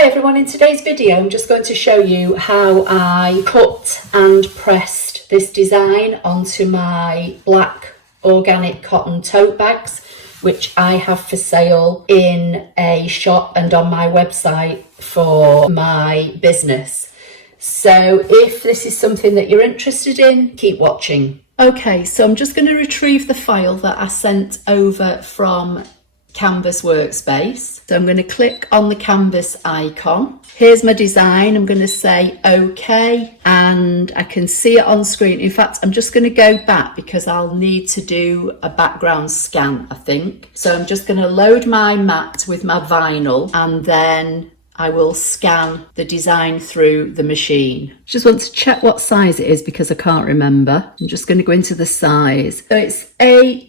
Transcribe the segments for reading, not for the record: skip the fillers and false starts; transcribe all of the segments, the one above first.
Hi everyone, in today's video I'm just going to show you how I cut and pressed this design onto my black organic cotton tote bags, which I have for sale in a shop and on my website for my business. So if this is something that you're interested in, keep watching. Okay, so I'm just going to retrieve the file that I sent over from Canvas Workspace. So I'm going to click on the canvas icon. Here's my design. I'm going to say OK, and I can see it on screen. In fact, I'm just going to go back because I'll need to do a background scan, I think. So I'm just going to load my mat with my vinyl, and then I will scan the design through the machine. Just want to check what size it is because I can't remember. I'm just going to go into the size. So it's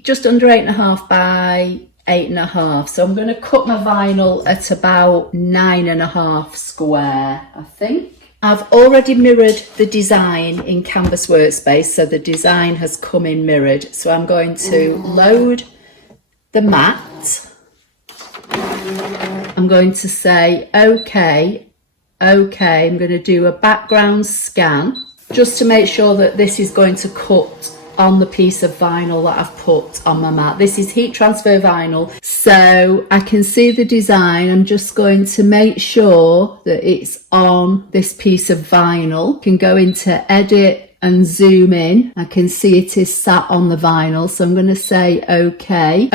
just under 8.5 by 8.5. So I'm going to cut my vinyl at about 9.5 square, I think. I've already mirrored the design in Canvas Workspace, so the design has come in mirrored. So I'm going to load the mat. I'm going to say OK. I'm going to do a background scan just to make sure that this is going to cut on the piece of vinyl that I've put on my mat. This is heat transfer vinyl, so I can see the design. I'm just going to make sure that it's on this piece of vinyl. I can go into edit and zoom in. I can see it is sat on the vinyl, so I'm going to say OK,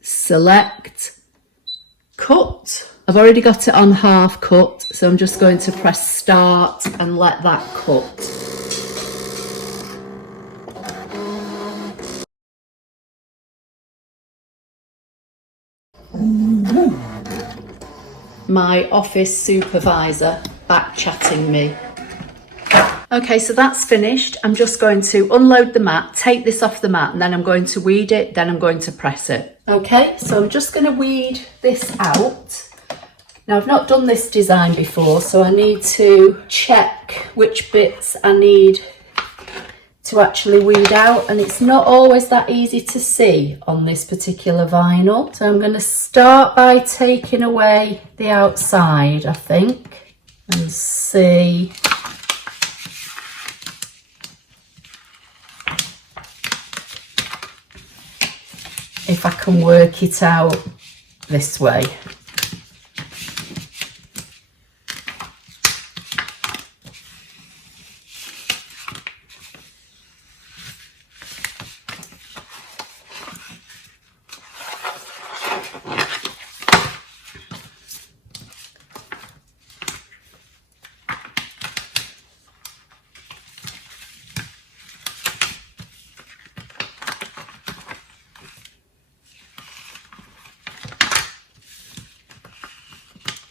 select, cut. I've already got it on half cut, so I'm just going to press start and let that cut. My office supervisor back chatting me. Okay, so that's finished. I'm just going to unload the mat, take this off the mat, and then I'm going to weed it, then I'm going to press it. Okay, so I'm just going to weed this out. Now, I've not done this design before, so I need to check which bits I need to actually weed out, and it's not always that easy to see on this particular vinyl. So I'm going to start by taking away the outside, I think, and see if I can work it out this way.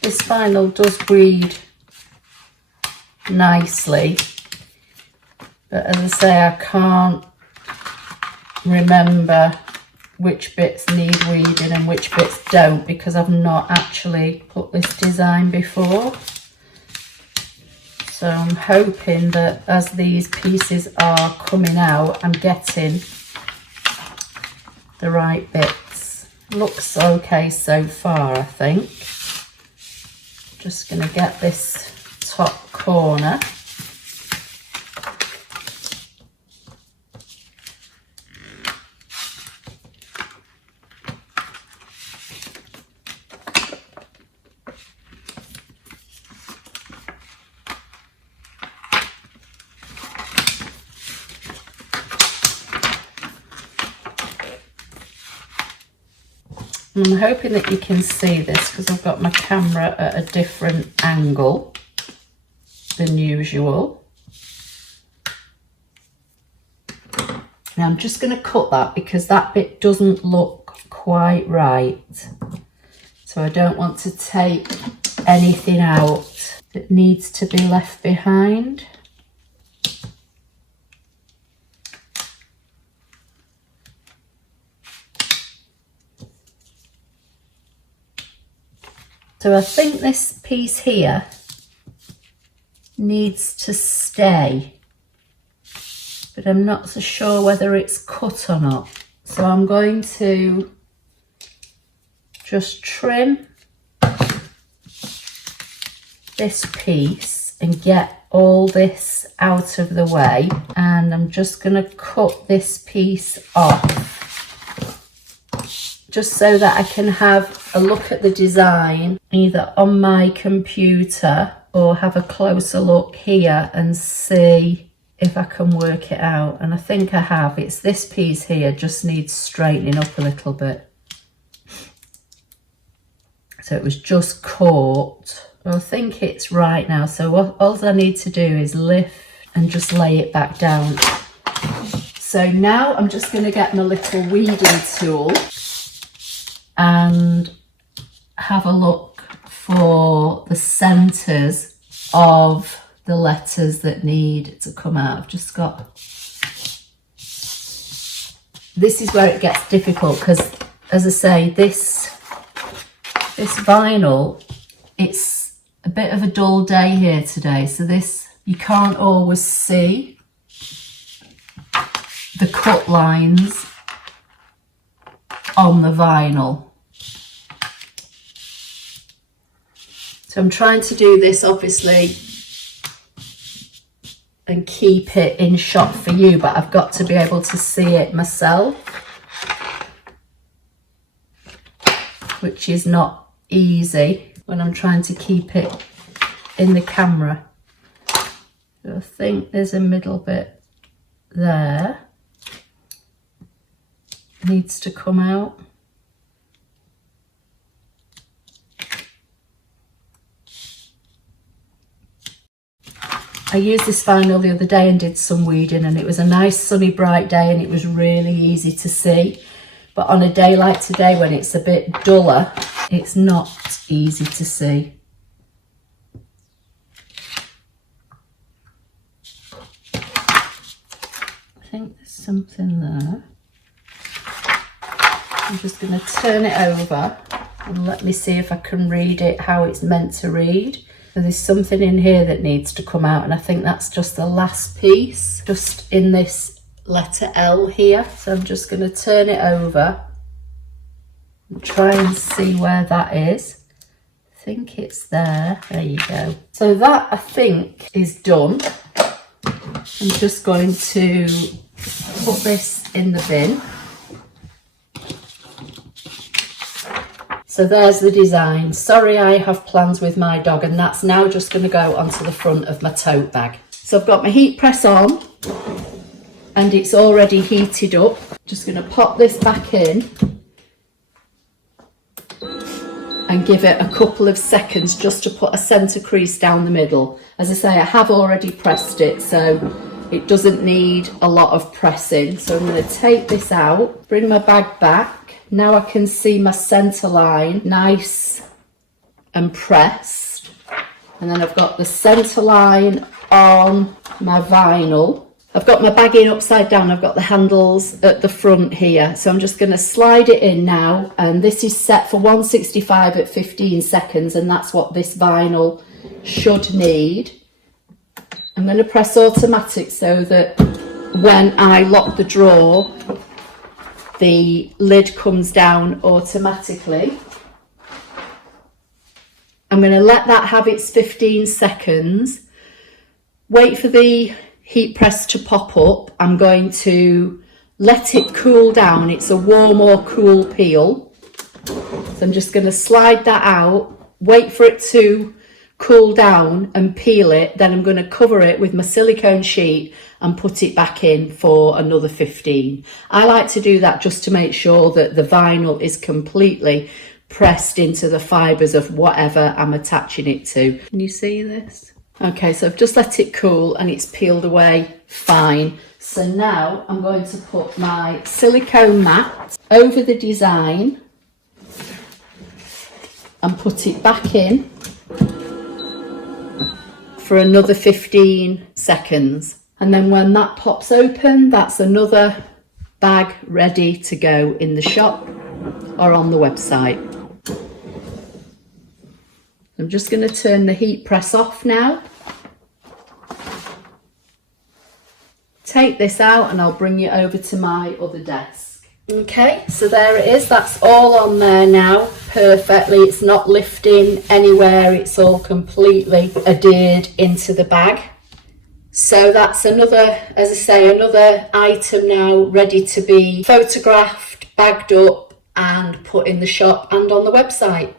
This vinyl does weed nicely, but as I say, I can't remember which bits need weeding and which bits don't because I've not actually put this design before. So I'm hoping that as these pieces are coming out, I'm getting the right bits. Looks okay so far, I think. Just going to get this top corner. I'm hoping that you can see this because I've got my camera at a different angle than usual. Now I'm just going to cut that because that bit doesn't look quite right. So I don't want to take anything out that needs to be left behind. So I think this piece here needs to stay, but I'm not so sure whether it's cut or not. So I'm going to just trim this piece and get all this out of the way, and I'm just going to cut this piece off just so that I can have a look at the design either on my computer or have a closer look here and see if I can work it out. And I think I have. It's this piece here, just needs straightening up a little bit. So it was just caught. I think it's right now. So all I need to do is lift and just lay it back down. So now I'm just going to get my little weeding tool and have a look for the centres of the letters that need to come out. I've just got, this is where it gets difficult because, as I say, this vinyl, it's a bit of a dull day here today, so this, you can't always see the cut lines on the vinyl. So I'm trying to do this obviously and keep it in shot for you, but I've got to be able to see it myself, which is not easy when I'm trying to keep it in the camera. So I think there's a middle bit there, needs to come out. I used this vinyl the other day and did some weeding, and it was a nice sunny bright day and it was really easy to see. But on a day like today when it's a bit duller, it's not easy to see. I think there's something there. I'm just going to turn it over and let me see if I can read it how it's meant to read. So there's something in here that needs to come out, and I think that's just the last piece, just in this letter L here. So I'm just going to turn it over and try and see where that is. I think it's there. There you go. So that, I think, is done. I'm just going to put this in the bin. So there's the design. Sorry, I have plans with my dog, and that's now just going to go onto the front of my tote bag. So I've got my heat press on and it's already heated up. Just going to pop this back in and give it a couple of seconds just to put a centre crease down the middle. As I say, I have already pressed it, so it doesn't need a lot of pressing. So I'm going to take this out, bring my bag back. Now I can see my centre line nice and pressed. And then I've got the centre line on my vinyl. I've got my bag in upside down. I've got the handles at the front here. So I'm just going to slide it in now. And this is set for 165 at 15 seconds. And that's what this vinyl should need. I'm going to press automatic so that when I lock the drawer, the lid comes down automatically. I'm going to let that have its 15 seconds. Wait for the heat press to pop up. I'm going to let it cool down. It's a warm or cool peel. So I'm just going to slide that out, wait for it to cool down and peel it. Then I'm going to cover it with my silicone sheet and put it back in for another 15. I like to do that just to make sure that the vinyl is completely pressed into the fibres of whatever I'm attaching it to. Can you see this? Okay, so I've just let it cool and it's peeled away fine. So now I'm going to put my silicone mat over the design and put it back in for another 15 seconds. And then when that pops open, that's another bag ready to go in the shop or on the website. I'm just going to turn the heat press off now. Take this out and I'll bring it over to my other desk. Okay, so there it is. That's all on there now. perfectly, it's not lifting anywhere, it's all completely adhered into the bag. So that's another, as I say, another item now ready to be photographed, bagged up and put in the shop and on the website.